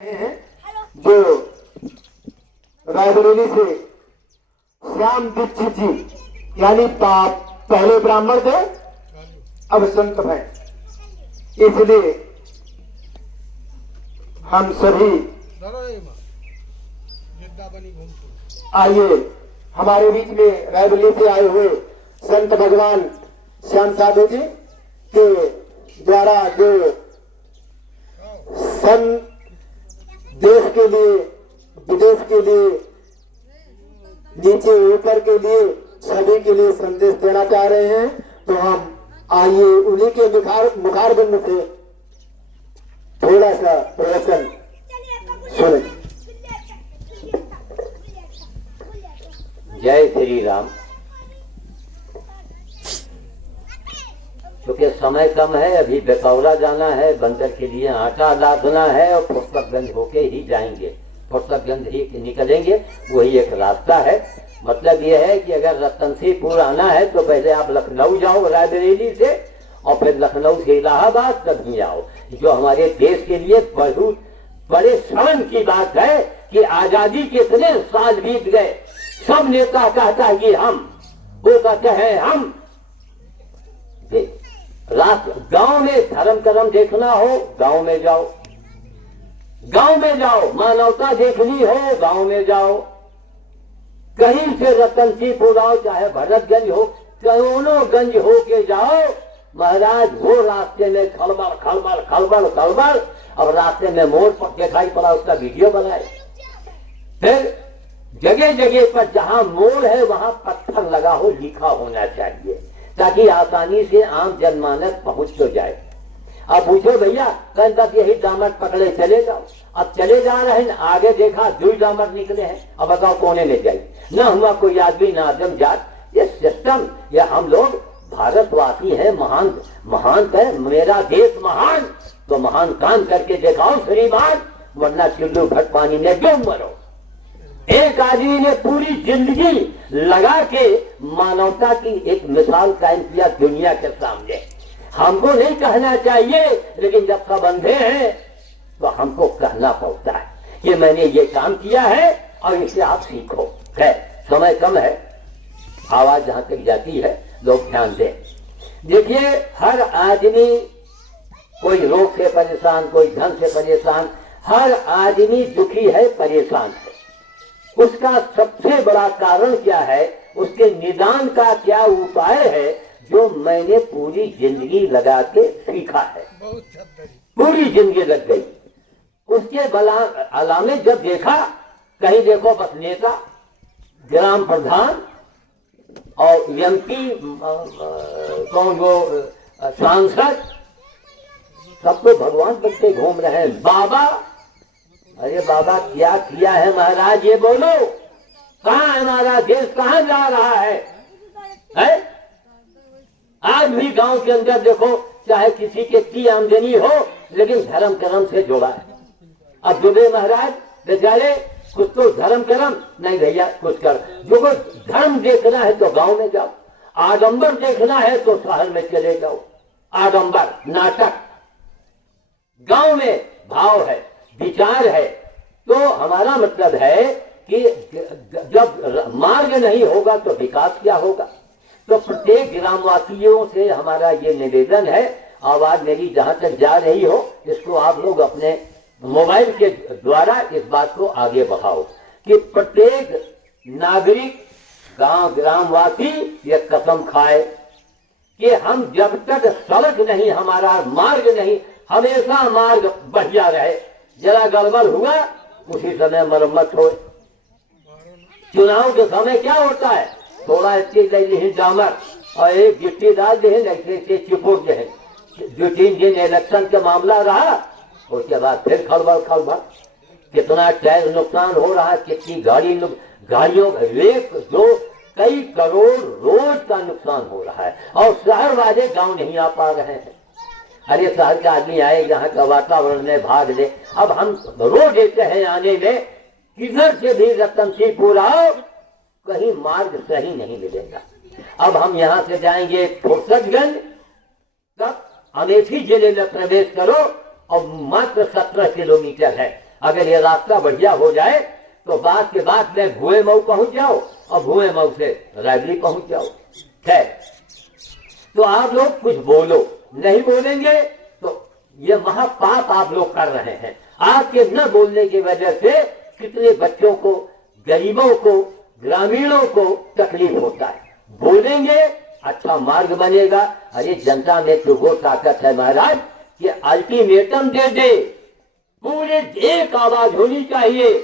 हैं जो रायबरेली से श्याम दीक्षित जी यानी पहले ब्राह्मण थे, अब संत हैं। इसलिए हम सभी आइए हमारे बीच में रायबरेली से आए हुए संत भगवान श्याम साधु जी के द्वारा जो संत देश के लिए विदेश के लिए नीचे ऊपर के लिए सभी के लिए संदेश देना चाह रहे हैं। तो हम आइए उन्हीं के मुखारबंद से थोड़ा सा प्रवचन सुने। जय श्री राम। क्योंकि समय कम है, अभी बेकौला जाना है, बंदर के लिए आटा लादना है और फुर्सतगंज होके ही जाएंगे, फुर्सतगंज ही निकलेंगे, वही एक रास्ता है। मतलब यह है कि अगर रतनसिंहपुर आना है तो पहले आप लखनऊ जाओ रायबरेली से, और फिर लखनऊ से इलाहाबाद तभी आओ। जो हमारे देश के लिए बहुत बड़े शर्म की बात है कि आजादी के इतने साल बीत गए, सब नेता कहता है कि हम, वो कहते हैं हम। गांव में धर्म कर्म देखना हो गांव में जाओ, गांव में जाओ, मानवता देखनी हो गांव में जाओ, कहीं से रतनसिंहपुर आओ, चाहे भरतगंज हो, करोनोगंज हो के जाओ महाराज, वो रास्ते में खलबल खलबल खलबल खलबल। अब रास्ते में मोड़ पर दिखाई पड़ा, उसका वीडियो बनाए। फिर जगह जगह पर जहां मोड़ है वहां पत्थर लगा हो, लिखा होना चाहिए, ताकि आसानी से आम जनमानस पहुंच तो जाए। अब पूछो भैया, कल तक यही डामर पकड़े चले जाओ, अब चले जा रहे हैं, आगे देखा 2 डामर निकले हैं, अब बताओ कोने में जाए। न हुआ कोई आदमी न आदम जात। ये सिस्टम, या हम लोग भारतवासी हैं, महान महान है, मेरा देश महान, तो महान काम करके दिखाओ श्रीमान, वरना चुल्लू भट पानी में डूब मरो। एक आदमी ने पूरी जिंदगी लगा के मानवता की एक मिसाल कायम किया दुनिया के सामने। हमको नहीं कहना चाहिए, लेकिन जब सब अंधे हैं तो हमको कहना पड़ता है कि मैंने ये काम किया है और इसे आप सीखो। है, समय कम है, आवाज जहां तक जाती है लोग ध्यान दें। देखिए, हर आदमी कोई रोग से परेशान, कोई धन से परेशान, हर आदमी दुखी है, परेशान है। उसका सबसे बड़ा कारण क्या है, उसके निदान का क्या उपाय है, जो मैंने पूरी जिंदगी लगा के सीखा है। पूरी जिंदगी लग गई। उसके अलावे जब देखा, कहीं देखो बस नेता, ग्राम प्रधान और एमपी, कौन वो सांसद, सबको भगवान बनते घूम रहे हैं। बाबा, अरे बाबा क्या किया है महाराज, ये बोलो, कहाँ है हमारा देश, कहाँ जा रहा है? आज भी गांव के अंदर देखो, चाहे किसी के की आमदनी हो, लेकिन धर्म कर्म से जोड़ा है। अब दुबे महाराज बेचारे, कुछ तो धर्म कर्म नहीं भैया, कुछ कर, जो को धर्म देखना है तो गांव में जाओ, आडंबर देखना है तो शहर में चले जाओ। आडंबर नाटक, गांव में भाव है, विचार है। तो हमारा मतलब है कि जब मार्ग नहीं होगा तो विकास क्या होगा। तो प्रत्येक ग्रामवासियों से हमारा ये निवेदन है, आवाज मेरी जहां तक जा रही हो, इसको आप लोग अपने मोबाइल के द्वारा इस बात को आगे बढ़ाओ कि प्रत्येक नागरिक, गांव ग्रामवासी ये कसम खाए कि हम जब तक सड़क नहीं, हमारा मार्ग नहीं, हमेशा मार्ग बढ़िया रहे। जरा गड़बड़ हुआ उसी समय मरम्मत हो। चुनाव के समय क्या होता है, थोड़ा इसकी डामर और एक गिट्टी डाल दे, चिपुट दे। 2-3 दिन इलेक्शन का मामला रहा, उसके बाद फिर खलबल खलबल। कितना टैक्स नुकसान हो रहा है, कितनी गाड़ियों एक दो कई करोड़ रोज का नुकसान हो रहा है, और शहर वाले गांव नहीं आ पा रहे हैं। अरे शहर का आदमी आए, यहाँ का वातावरण में भाग ले। अब हम रोज देते हैं आने में, किधर से भी रतनसिंहपुर आओ, कहीं मार्ग सही नहीं मिलेगा। अब हम यहाँ से जाएंगे फुर्सतगंज, तब अमेठी जिले में प्रवेश करो और मात्र 17 किलोमीटर है। अगर ये रास्ता बढ़िया हो जाए तो बात के बाद में भुए मऊ पहुंच जाओ और भुए मऊ से रायबली पहुंच जाओ। खैर, तो आप लोग कुछ बोलो, नहीं बोलेंगे तो ये महापाप आप लोग कर रहे हैं। आपके न बोलने की वजह से कितने बच्चों को, गरीबों को, ग्रामीणों को तकलीफ होता है। बोलेंगे, अच्छा मार्ग बनेगा। अरे जनता में तो वो ताकत है महाराज कि अल्टीमेटम दे दे, पूरे एक आवाज होनी चाहिए,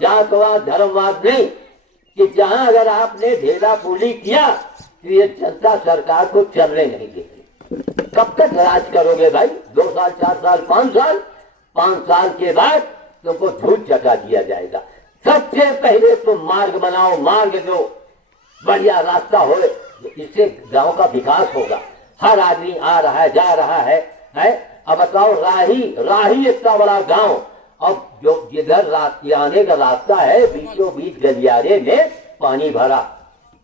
जातवाद धर्मवाद नहीं, कि जहां अगर आपने ढेला पूली किया तो ये जनता सरकार को चलने नहीं देगी। कब तक राज करोगे भाई? 2 साल, 4 साल, 5 साल? 5 साल के बाद तुमको झूठ चटा दिया जाएगा। सबसे पहले तुम मार्ग बनाओ, मार्ग दो, बढ़िया रास्ता हो, इससे गांव का विकास होगा। हर आदमी आ रहा है, जा रहा है। अब बताओ, राही इतना बड़ा गांव, अब जो जिधर आने का रास्ता है बीचों बीच गलियारे में पानी भरा,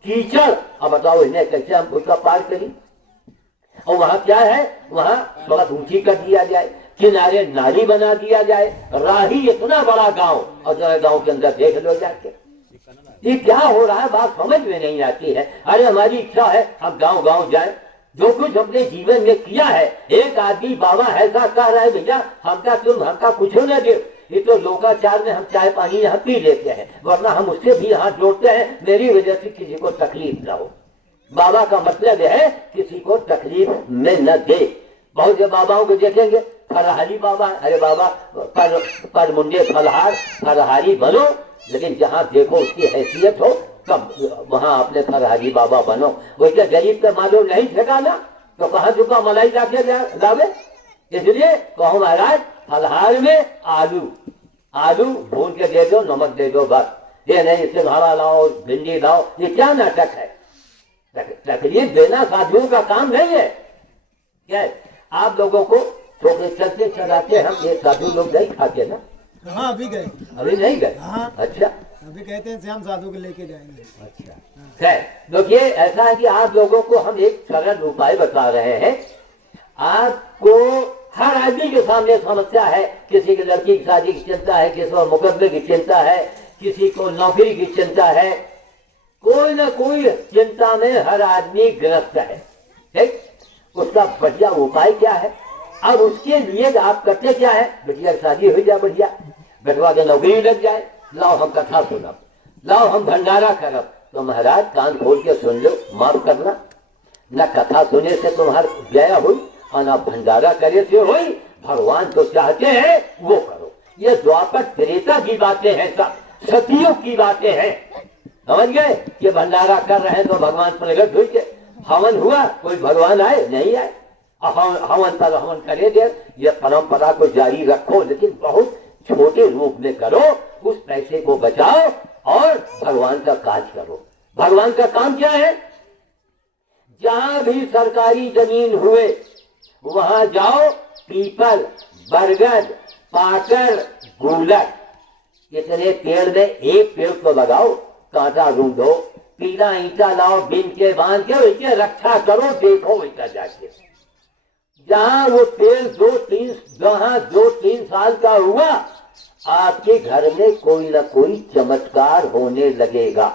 कीचड़। अब बताओ इन्हें कैसे हम उसका पार करें? और वहां क्या है, वहां सड़क ऊंची कर दिया जाए, किनारे नाली बना दिया जाए। राही इतना बड़ा गांव, और जो गांव के अंदर देख लो जाके ये क्या हो रहा है, बात समझ में नहीं आती है। अरे हमारी इच्छा है हम गांव गांव जाए, जो कुछ अपने जीवन में किया है। एक आदमी बाबा ऐसा कह रहा है, भैया हमका कुछ न दे, ये तो लोकाचार में हम चाय पानी यहाँ पी लेते हैं, वरना हम उससे भी हाथ जोड़ते हैं, मेरी वजह से किसी को तकलीफ न हो। बाबा का मतलब है किसी को तकलीफ में न दे। बहुत से बाबाओं को देखेंगे, फलहारी बाबा, अरे बाबा पर मुंडे फलहार, फलहारी बनो, लेकिन जहाँ देखो उसकी हैसियत हो तब वहां अपने फलहारी बाबा बनो। वो क्या गरीब का मालूम नहीं ठेकाना, तो कहाँ चुका मलाई जाके लावे। इसलिए कहो महाराज, फलहार में आलू भून के दे दो, नमक दे दो, बस। ये नहीं सिंघाड़ा लाओ, भिंडी लाओ, ये क्या नाटक है? तकलीफ देना साधुओं का काम नहीं है। क्या आप लोगों को छोटे चलते चलाते हम ये साधु लोग नहीं खाते ना? हाँ, अभी गए, अभी नहीं गए? हाँ, अच्छा, अभी कहते हैं श्याम साधु को लेके जाएंगे। अच्छा, खैर, देखिए ऐसा है कि आप लोगों को हम एक सरल उपाय बता रहे हैं। आपको हर आदमी के सामने समस्या है, किसी की लड़की की शादी की चिंता है, किसी को मुकदमे की चिंता है, किसी को नौकरी की चिंता है, कोई ना कोई चिंता में हर आदमी ग्रस्त है। ठीक, उसका बढ़िया उपाय क्या है? अब उसके लिए आप करते क्या है? बेटिया की शादी हो जाए, बढ़िया बेटवा के नौकरी लग जाए, लाओ हम कथा सुनब, लाओ हम भंडारा करब। तो महाराज कान खोल के सुन लो, माफ करना, न कथा सुने से तुम्हार व्यय हुई और न भंडारा करे से हुई। भगवान तो चाहते हैं वो करो। ये द्वापर त्रेता की बातें हैं, सब सतियों की बातें हैं। समझ गए? ये भंडारा कर रहे हैं तो भगवान प्रकट हुई के हवन हुआ, कोई भगवान आए नहीं आए, हवन पर हवन करे दे। ये परंपरा को जारी रखो, लेकिन बहुत छोटे रूप में करो, उस पैसे को बचाओ और भगवान का काज करो। भगवान का काम क्या है? जहां भी सरकारी जमीन हुए वहां जाओ, पीपल, बरगद, पाकर, गुलर, इतने पेड़ में एक पेड़ को लगाओ, कांटा ढूंढो, पीला ईंटा लाओ, बिन के बांध के उसकी रक्षा करो, देखो वैसा जाके। जहां वो पेड़ 2-3 साल का हुआ, आपके घर में कोई ना कोई चमत्कार होने लगेगा।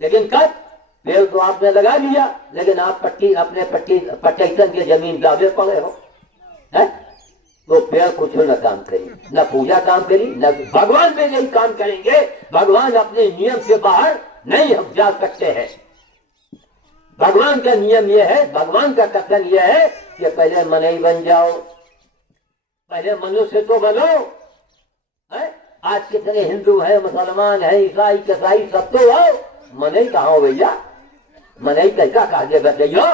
लेकिन कब? पेड़ तो आपने लगा लिया, लेकिन आप अपने पट्टेसन के जमीन दावे पड़े हो, है? तो पेड़ कुछ न काम करी, न पूजा काम करी, न भगवान पे नहीं काम करेंगे। भगवान अपने नियम से बाहर नहीं हम जा सकते हैं। भगवान का नियम यह है, भगवान का कथन यह है कि पहले मनई बन जाओ, पहले मनुष्य तो बनो। है? आज कितने हिंदू है, मुसलमान है, ईसाई कसाई, सब तो आओ, मनई कहाँ हो भैया? मनई कैसा काजे बताइयो?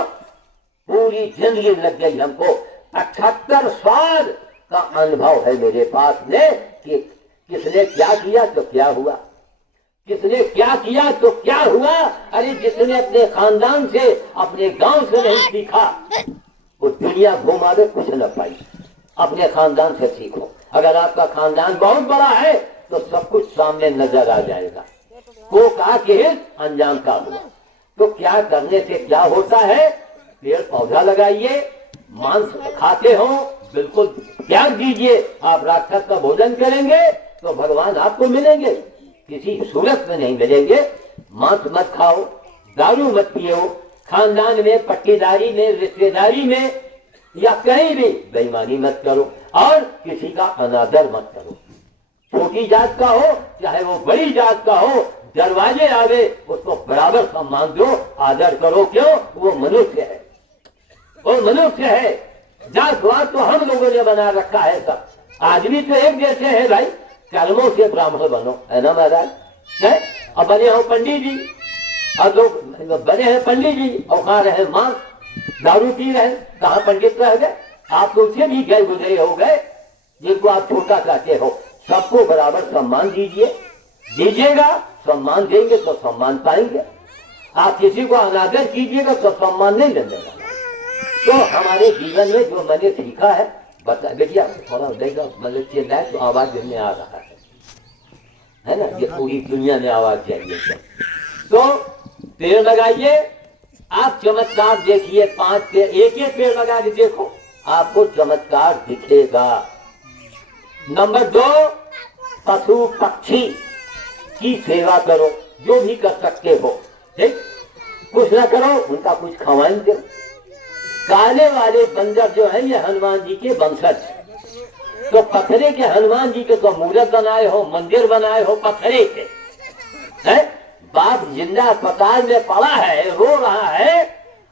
पूरी जिंदगी लग गई हमको, 78 साल का अनुभव है मेरे पास में कि किसने क्या किया तो क्या हुआ, किसने क्या किया तो क्या हुआ। अरे जिसने अपने खानदान से, अपने गांव से नहीं सीखा, वो दुनिया घुमा दे कुछ न पाई। अपने खानदान से सीखो। अगर आपका खानदान बहुत बड़ा है तो सब कुछ सामने नजर आ जाएगा। को कहा कि अंजाम का हुआ। तो क्या करने से क्या होता है? पेड़ पौधा लगाइए, मांस खाते हो, बिल्कुल त्याग दीजिए। आप राक्षस का भोजन करेंगे तो भगवान आपको मिलेंगे, किसी सूरत में नहीं मिलेंगे। मांस मत खाओ, दारू मत पियो, खानदान में, पट्टीदारी में, रिश्तेदारी में या कहीं भी बेईमानी मत करो और किसी का अनादर मत करो। छोटी जात का हो चाहे वो बड़ी जात का हो, दरवाजे आवे उसको बराबर सम्मान दो, आदर करो। क्यों? वो मनुष्य है, वो मनुष्य है। जातवाद तो हम लोगों ने बना रखा है सब। आदमी तो एक जैसे है भाई, कर्मों से ब्राह्मण बनो, है ना महाराज? है? अब बने हो पंडित जी, और लोग बने हैं पंडित जी और खा रहे हैं मांस, दारू पी रहे, कहाँ पंडित रह गए? आप तो उससे भी गए गुजरे हो गए जिनको आप छोटा कहते हो। सबको बराबर सम्मान दीजिए, दीजिएगा सम्मान देंगे तो सम्मान पाएंगे। आप किसी को अनादर कीजिएगा तो सम्मान नहीं मिलेगा। तो हमारे जीवन में जो मैंने सीखा है, बता बेटिया थोड़ा देगा, मतलब चिल्लाए तो आवाज में आ रहा है ना? ये पूरी दुनिया में आवाज चाहिए। तो पेड़ लगाइए, आप चमत्कार देखिए। 5 पेड़, एक पेड़ लगा के देखो, आपको चमत्कार दिखेगा। नंबर 2, पशु पक्षी की सेवा करो, जो भी कर सकते हो। ठीक, कुछ ना करो उनका कुछ खवाएंगे। काले वाले बंदर जो है ये हनुमान जी के वंशज, तो पत्थरे के हनुमान जी के तो मूर्त बनाए हो, मंदिर बनाए हो पत्थरे के, है? बाप जिंदा अस्पताल में पड़ा है, रो रहा है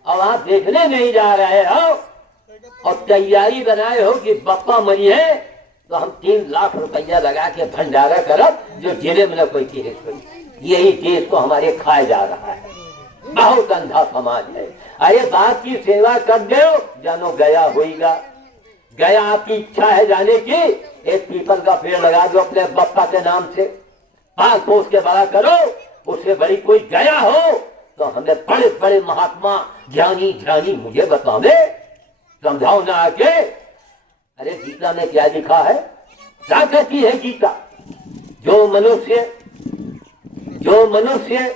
और आप देखने नहीं जा रहे हो और तैयारी बनाए हो कि बप्पा मरी है तो हम 3 लाख रुपया लगा के भंडारा करब जो जिले में न कोई की हिस्से। यही देश को हमारे खाए जा रहा है। बहुत अंधा समाज है। अरे बाप की सेवा कर दो, जानो गया होगा। गया आपकी इच्छा है जाने की, एक पीपल का पेड़ लगा दो अपने बप्पा के नाम से, 5 कोस के बड़ा करो। उससे बड़ी कोई गया हो तो हमें बड़े बड़े महात्मा ज्ञानी मुझे बताओ, समझाओ ना आके। अरे गीता में क्या लिखा है? क्या कहती है गीता? जो मनुष्य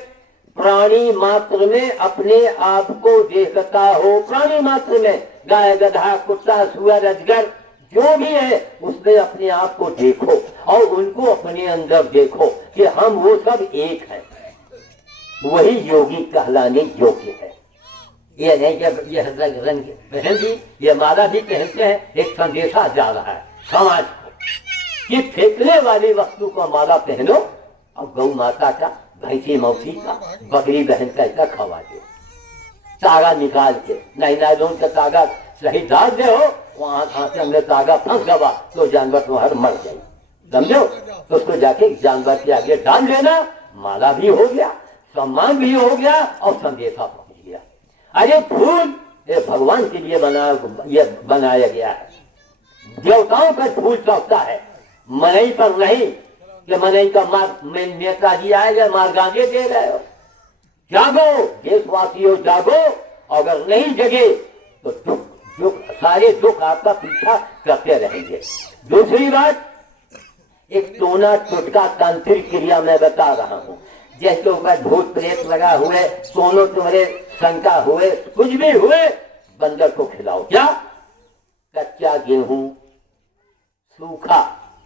प्राणी मात्र में अपने आप को देखता हो, प्राणी मात्र में, गाय गधा कुत्ता सुअर अजगर जो भी है उसमें अपने आप को देखो और उनको अपने अंदर देखो कि हम वो सब एक हैं, वही योगी कहलाने योग्य है। ये नहीं कि ये रंग पहन दी, ये माला भी पहनते हैं, एक संदेशा जा रहा है समाज को कि फेंकने वाली वस्तु को माला पहनो और गौ माता का, भैंसी मौसी का, बकरी बहन का ऐसा खवा दो, तागा निकाल के। नहीं नायलॉन का तागा सही डाल दे हो, वहां से हमने तागा फंस गवा तो जानवर तुम्हारा मर जाए, समझो? तो उसको जाके जानवर के आगे डाल देना, माला भी हो गया, सम्मान भी हो गया और संदेशा पहुंच गया। अरे फूल ये भगवान के लिए बनाया गया है। देवताओं पर फूल चौकता है, मनई पर नहीं कि मनई का नेताजी आएगा मार गांजे दे रहे हो। जागो देशवासियों, जागो। अगर नहीं जगे तो दुख सारे दुख आपका पीछा करते रहेंगे। दूसरी बात, एक टोना टुटका तांत्रिक क्रिया मैं बता रहा हूँ। जैसे ऊपर भूत प्रेत लगा हुए, सोनो तुम्हारे शंका हुए, कुछ भी हुए, बंदर को खिलाओ। क्या? कच्चा गेहूं सूखा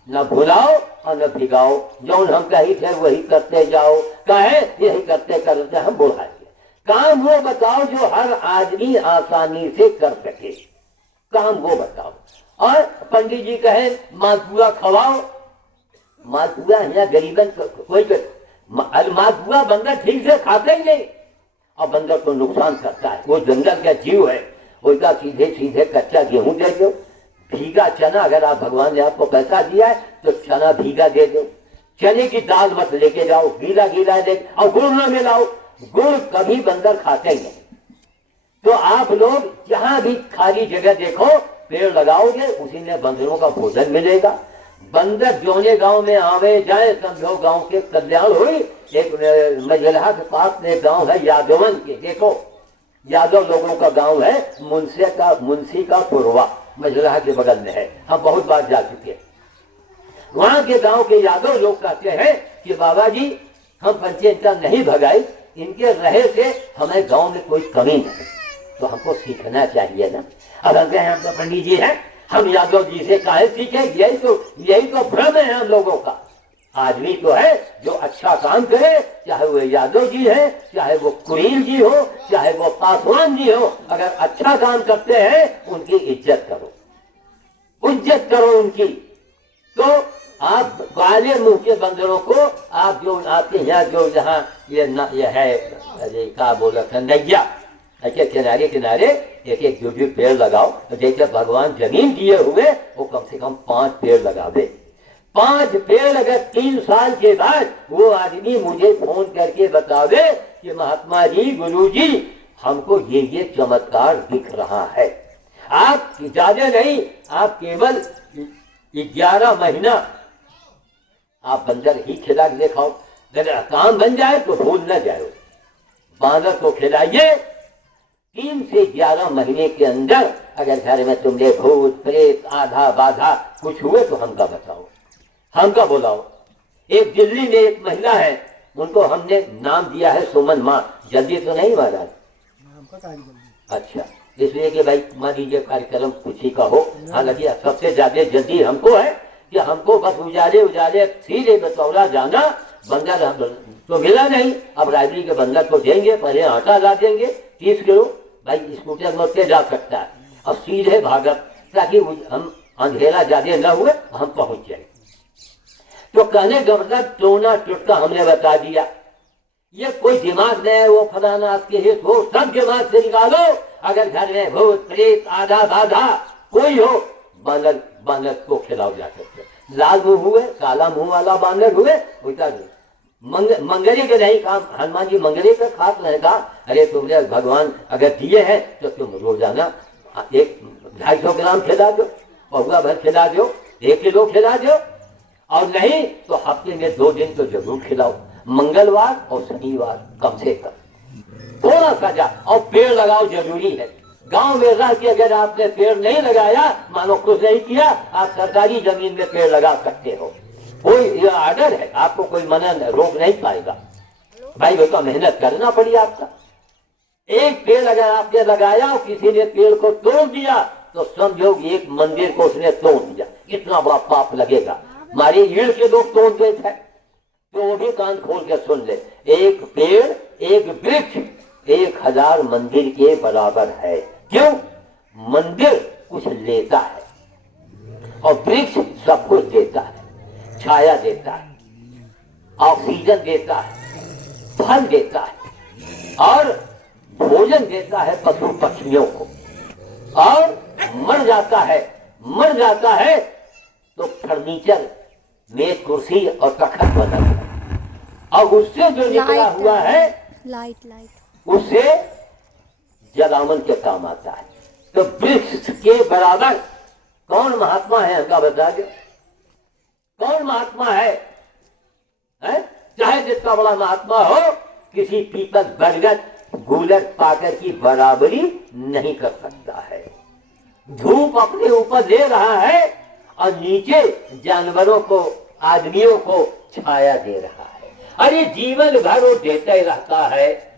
न भुलाओ और न भिगाओ, जो हम कही थे वही करते जाओ। कहे यही करते करते हम बुढ़ाएंगे। काम वो बताओ जो हर आदमी आसानी से कर सके, काम वो बताओ। और पंडित जी कहे मालपुआ खवाओ, मालपुआ यहाँ गरीबन कोई मालपुआ बंदर ठीक से खाते ही नहीं और बंदर को नुकसान करता है। वो जंगल का जीव है, उसका सीधे सीधे कच्चा गेहूं दे दो, भीगा चना, अगर आप भगवान ने आपको पैसा दिया है तो चना भीगा दे दो। चने की दाल मत लेके जाओ, गीला गीला दे, और गुड़ न मिलाओ, गुड़ कभी बंदर खाते ही नहीं। तो आप लोग जहां भी खाली जगह देखो पेड़ लगाओगे, उसी में बंदरों का भोजन मिलेगा। बंदर जोने गांव में आवे जाए, समझो गांव के कल्याण हुई। एक मजलहा के पास में गांव है यादवन के, देखो यादव लोगों का गांव है, मुंशी का पुरवा मजलहा के बगल में है। हम बहुत बार जा चुके हैं। वहां के गांव के यादव लोग कहते हैं कि बाबा जी हम पंचायत नहीं भगाई, इनके रहे से हमें गांव में कोई कमी नहीं, तो हमको सीखना चाहिए ना। अब हम कहें हम तो पंडित जी हैं, हम यादव जी से काहे सीखे? यही तो भ्रम है हम लोगों का। आदमी तो है जो अच्छा काम करे, चाहे वो यादव जी है, चाहे वो कुरील जी हो, चाहे वो पासवान जी हो, अगर अच्छा काम करते हैं उनकी इज्जत करो, इज्जत करो उनकी। तो आप काले मुंह के बंदरों को, आप जो आपके यहाँ जो जहाँ ये है, अरे क्या बोला था, नैया के किनारे किनारे एक एक जो पेड़ लगाओ। तो जैसे भगवान जमीन दिए हुए वो कम से कम 5 पेड़ लगा दे। 5 पेड़ अगर 3 साल के बाद वो आदमी मुझे फोन करके बतावे कि महात्मा जी, गुरु जी, हमको ये चमत्कार दिख रहा है। आप ज्यादा नहीं, आप केवल 11 महीना आप बंदर ही खिला के दिखाओ, अगर काम बन जाए तो भूल न जाओ। बांदर को खिलाइए, 3 से 11 महीने के अंदर अगर घर में तुमने भूत प्रेत आधा बाधा कुछ हुए तो हमका बताओ, हमका बुलाओ। एक दिल्ली में एक महिला है, उनको हमने नाम दिया है सुमन माँ। जल्दी तो नहीं महाराज? अच्छा, इसलिए कि भाई मान लीजिए कार्यक्रम कुछ ही का हो। हालांकि सबसे ज्यादा जल्दी हमको है कि हमको बस उजाले सीधे बतौरा जाना। बंदर तो मिला नहीं, अब रायबरी के बंदर को देंगे, पहले आटा ला देंगे 30 किलो, भाई स्कूटर में जा सकता है, अब सीधे भागत ताकि हम अंधेरा ज्यादा न हुए, हम पहुंच जाए। तो कहने का मतलब टोना टुटका हमने बता दिया। ये कोई दिमाग नहीं है वो फलाना आपके हित हो, सब दिमाग से निकालो। अगर घर में भूत प्रेत आधा बाधा कोई हो, बांदर को खिलाओ जा सकते। लाल मुंह हुए, काला मुंह वाला बांदर हुए, उल्टा मंगले के नहीं काम। हनुमान जी मंगले पे खास रहेगा। अरे तुमने भगवान अगर दिए हैं तो तुम रोजाना 250 ग्राम खिला दो, पौवा भर खिला दो, 1 किलो खिला दो, और नहीं तो हफ्ते में 2 दिन तो जरूर खिलाओ, मंगलवार और शनिवार कम से कम थोड़ा सा जा। और पेड़ लगाओ, जरूरी है। गांव में रह के अगर आपने पेड़ नहीं लगाया, मानो कुछ नहीं किया, आप सरकारी जमीन में पेड़ लगा सकते हो। कोई ये आर्डर है, आपको कोई मना रोक नहीं पाएगा। भाई बेटा मेहनत करना पड़ी आपका। एक पेड़ अगर आपने लगाया और किसी ने पेड़ को तोड़ दिया तो समझो एक मंदिर को उसने तोड़ दिया, इतना बड़ा पाप लगेगा। हमारे ईड़ के लोग तोड़ गए थे, तो वो भी कान खोल के सुन ले। एक पेड़, एक वृक्ष 1000 मंदिर के बराबर है। क्यों? मंदिर कुछ लेता है और वृक्ष सब कुछ देता है, छाया देता है, ऑक्सीजन देता है, फल देता है और भोजन देता है पशु पक्षियों को। और मर जाता है तो फर्नीचर, मेज कुर्सी और तखत बना है। और उससे जो निकला हुआ है लाइट उससे जलावन के काम आता है। तो वृक्ष के बराबर कौन महात्मा है हमका बता दो, कौन महात्मा है? चाहे जितना बड़ा महात्मा हो, किसी पीपल बरगद गूलर पाकर की बराबरी नहीं कर सकता है। धूप अपने ऊपर ले रहा है और नीचे जानवरों को, आदमियों को छाया दे रहा है। अरे जीवन भर वो देता ही रहता है।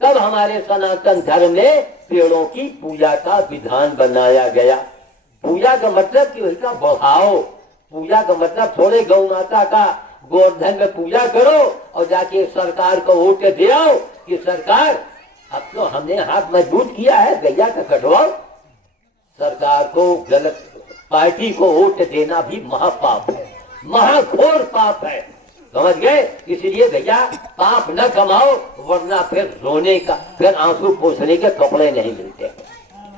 तब हमारे सनातन धर्म में पेड़ों की पूजा का विधान बनाया गया। पूजा का मतलब कि उसका बढ़ाओ। पूजा का मतलब थोड़े गौ माता का गोवर्धन में पूजा करो और जाके सरकार को वोट दे आओ कि सरकार अब तो हमने हाथ मजबूत किया है, गैया का कटवाओ। सरकार को, गलत पार्टी को वोट देना भी महापाप है, महाघोर पाप है, समझ गए? इसलिए भैया पाप न कमाओ, वरना फिर रोने का, फिर आंसू पोंछने के कपड़े नहीं मिलते।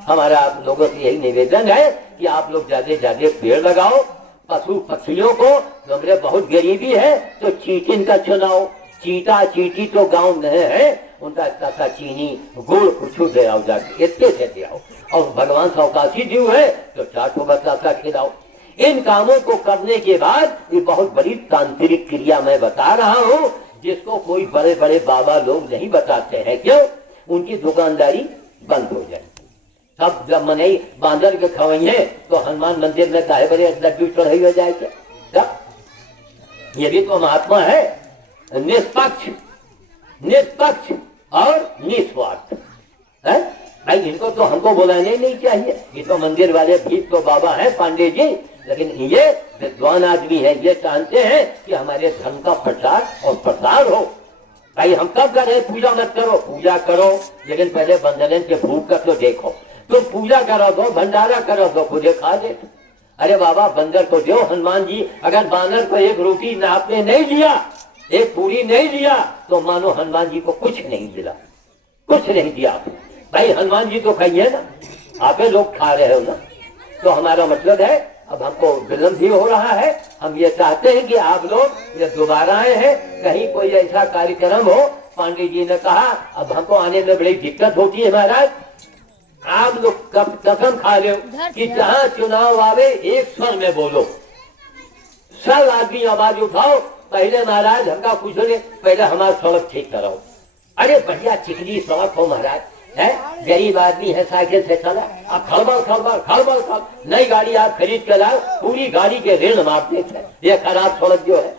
हमारा आप लोगों से यही निवेदन है कि आप लोग ज्यादा ज्यादा पेड़ लगाओ। पशु पक्षियों को, हमारे बहुत गरीबी है तो चीटिन का चुनाव, चीटा चीटी तो गांव में है, उनका ताता चीनी गुड़ कुछ दे आओ, जाके इतने से दे आओ। और भगवान सौकाशी जीव है तो 4 बतासा खिलाओ। इन कामों को करने के बाद ये बहुत बड़ी तांत्रिक क्रिया मैं बता रहा हूँ, जिसको कोई बड़े बड़े बाबा लोग नहीं बताते हैं। क्यों? उनकी दुकानदारी बंद हो जाएगी। सब जब मनई बांदर के खवैये तो हनुमान मंदिर में काहे बड़े लड्डू चढ़ाई हो जाएगा। ये भी तो महात्मा है, निष्पक्ष और निस्वार्थ है। भाई इनको तो हमको बुलाने नहीं चाहिए, ये तो मंदिर वाले भी तो बाबा है पांडे जी, लेकिन ये विद्वान आदमी है, ये जानते हैं कि हमारे धर्म का प्रचार और प्रसार हो। भाई हम कब करें पूजा मत करो, पूजा करो लेकिन पहले बंदरन के भूख का तो देखो। तो पूजा करो दो, भंडारा करो दो, खुदे खा दे। अरे बाबा बंदर को दो, हनुमान जी अगर बानर को एक रोटी ना आपने नहीं लिया, एक पूरी नहीं लिया, तो मानो हनुमान जी को कुछ नहीं मिला, कुछ नहीं दिया आपने। भाई हनुमान जी तो खाइए ना, आप लोग खा रहे हो ना। तो हमारा मतलब है अब हमको विलम्ब भी हो रहा है, हम ये चाहते हैं कि आप लोग ये दोबारा आए हैं, कहीं कोई ऐसा कार्यक्रम हो, पांडे जी ने कहा अब हमको आने में बड़ी दिक्कत होती है महाराज, आप लोग कसम खा लो कि जहाँ चुनाव आवे एक स्वर में बोलो, सब आदमी आवाज उठाओ, पहले महाराज हमका कुछ नहीं, पहले हमारा सड़क ठीक कराओ। अरे बढ़िया चिकनी सड़क हो महाराज, है गरीब आदमी है, साइकिल से चला, अब खड़बड़ खड़बड़ खड़बड़ खड़, नई गाड़ी आप खरीद कर लाओ, पूरी गाड़ी के ऋण माफ देते हैं, ये खराब सड़क जो है।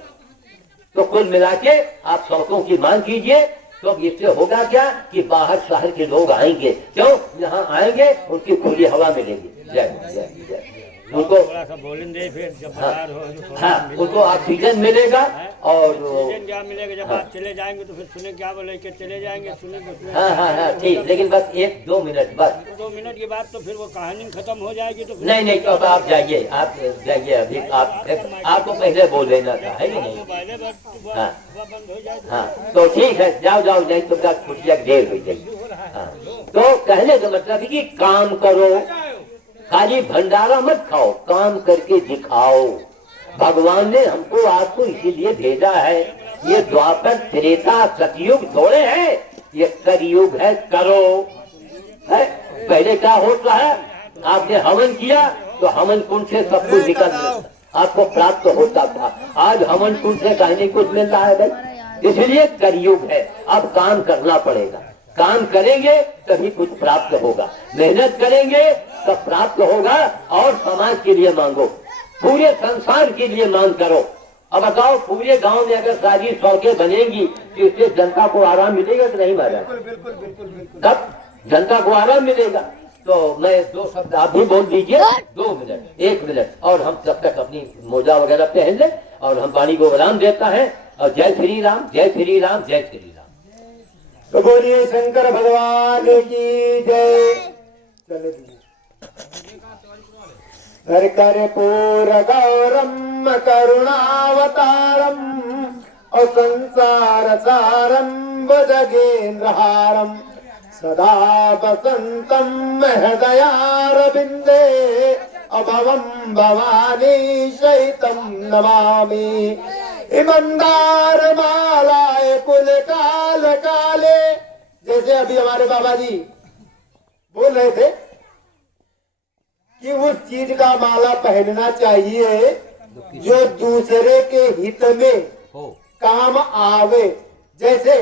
तो कुल मिला के आप सड़कों की मांग कीजिए, तो इससे होगा क्या कि बाहर शहर के लोग आएंगे, क्यों यहाँ आएंगे उनकी खुली हवा मिलेगी। जय जय जय, उनको बोलेंगे फिर जब हाँ उनको ऑक्सीजन मिलेगा और क्या मिलेगा, जब आप चले जाएंगे तो फिर सुने क्या बोले के चले जाएंगे, सुने हाँ ठीक, लेकिन बस 1-2 मिनट, बस 2 मिनट के बाद तो फिर वो कहानी खत्म हो जाएगी। तो नहीं तो अब आप जाइए, आप जाइए अभी, आपको पहले बोल देना था, है कि नहीं? हाँ तो ठीक है, जाओ नहीं तो छुट्टियाँ देर हो जाएगी। हाँ तो कहने का मतलब है कि काम करो, खाली भंडारा मत खाओ, काम करके दिखाओ। भगवान ने हमको आपको इसीलिए भेजा है, ये द्वापर त्रेता सतयुग थोड़े है, ये कलयुग है, करो है। पहले क्या होता है, आपने हवन किया तो हवन कुंड से सब कुछ निकल आपको प्राप्त होता था, आज हवन कुंड से कहीं नहीं कुछ मिल रहा है भाई, इसलिए कलयुग है। अब काम करना पड़ेगा, काम करेंगे तभी कुछ प्राप्त होगा, मेहनत करेंगे तब प्राप्त होगा। और समाज के लिए मांगो, पूरे संसार के लिए मांग करो। अब बताओ पूरे गांव में अगर सारी सड़कें बनेंगी तो इससे जनता को आराम मिलेगा कि नहीं महाराज? बिल्कुल। तब जनता को आराम मिलेगा। तो मैं 2 शब्द आप भी बोल दीजिए, 2 मिनट 1 मिनट, और हम तब तक अपनी मोजा वगैरह पहन ले और हम वाणी को विराम देता है। और जय श्री राम, जय श्री राम, जय श्री राम। तो बोलिए शंकर भगवान की जय। चलो हर कर्पूर गौरम करुणावतारम और संसार सारम भुजगेन्द्रहारम सदा वसंतम हृदयारविंदे अभवम भवानी सहितम नमामि। ईमानदार मालाए कुल काल काले, जैसे अभी हमारे बाबा जी बोल रहे थे कि उस चीज का माला पहनना चाहिए जो दूसरे के हित में काम आवे। जैसे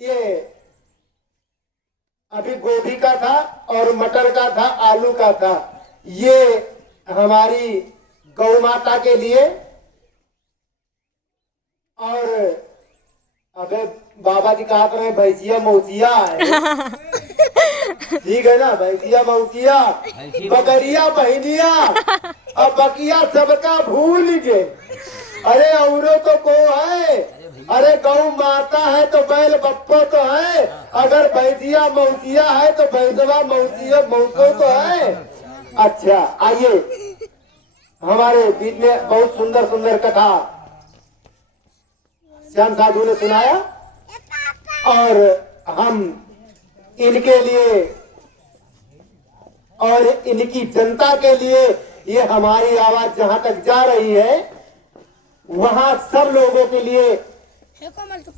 ये अभी गोभी का था और मटर का था, आलू का था, ये हमारी गौ माता के लिए। और अबे बाबा जी कहा तो भैंसिया मौसिया है, ठीक है ना, भैंसिया मौसिया बकरिया बहनिया, अब बकिया सबका भूल गए। अरे औरों तो को है, अरे गौ माता है तो बैल बप्पो तो है, अगर भैंसिया मौसिया है तो भैंसवा मौसिया मौसो तो है। अच्छा आइए, हमारे बीच में बहुत सुंदर सुंदर कथा श्याम साधु ने सुनाया और हम इनके लिए और इनकी जनता के लिए ये हमारी आवाज जहां तक जा रही है वहां सब लोगों के लिए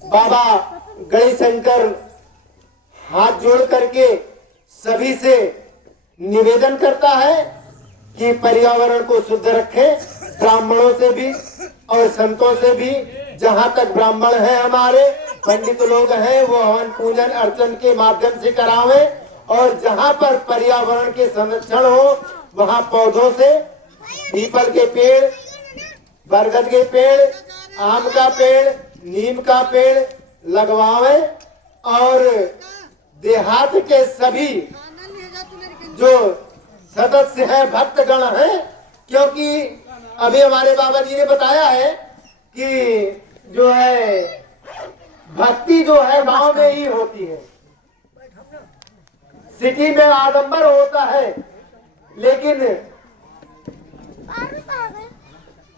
बाबा गणेश शंकर हाथ जोड़ करके सभी से निवेदन करता है कि पर्यावरण को शुद्ध रखें, ब्राह्मणों से भी और संतों से भी। जहां तक ब्राह्मण है हमारे पंडित लोग हैं वो हवन पूजन अर्चन के माध्यम से करावे, और जहां पर पर्यावरण के संरक्षण हो वहां पौधों से पीपल के पेड़, बरगद के पेड़, आम का पेड़, नीम का पेड़ लगवावे और देहात के सभी जो सदस्य हैं, भक्तगण हैं, क्योंकि अभी हमारे बाबा जी ने बताया है कि जो है भक्ति जो है गांव में ही होती है। सिटी में आडंबर होता है, लेकिन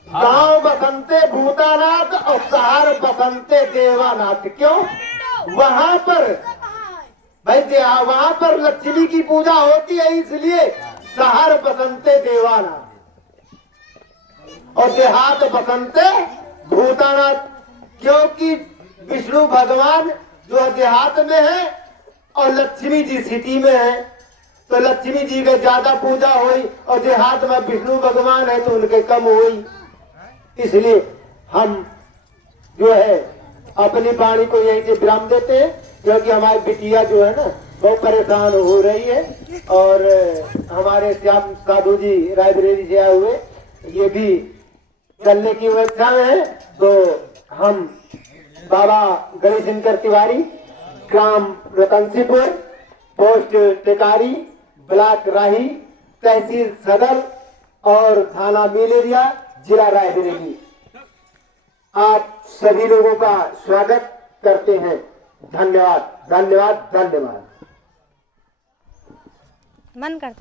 गांव बसंते भूतानाथ और शहर बसंते देवानाथ। क्यों? वहां पर भाई वहां पर लक्ष्मी की पूजा होती है, इसलिए शहर बसंते देवानाथ और देहात बसंते भूतानाथ। क्योंकि विष्णु भगवान जो देहात में है और लक्ष्मी जी सिटी में है, तो लक्ष्मी जी के ज्यादा पूजा हुई और देहात में विष्णु भगवान है तो उनके कम हुई। इसलिए हम जो है अपनी वाणी को यहीं से विराम देते हैं, क्योंकि हमारी बिटिया जो है ना बहुत परेशान हो रही है। और हमारे श्याम साधु जी रायबरेली से आए हुए, ये भी चलने की इच्छा में है। तो हम बाबा गणेश शंकर तिवारी, ग्राम रतनसीपुर, पोस्ट टेकारी, ब्लॉक राही, तहसील सदर और थाना मिलेरिया, जिला रायबरेली, आप सभी लोगों का स्वागत करते हैं। धन्यवाद, धन्यवाद, धन्यवाद। मन करता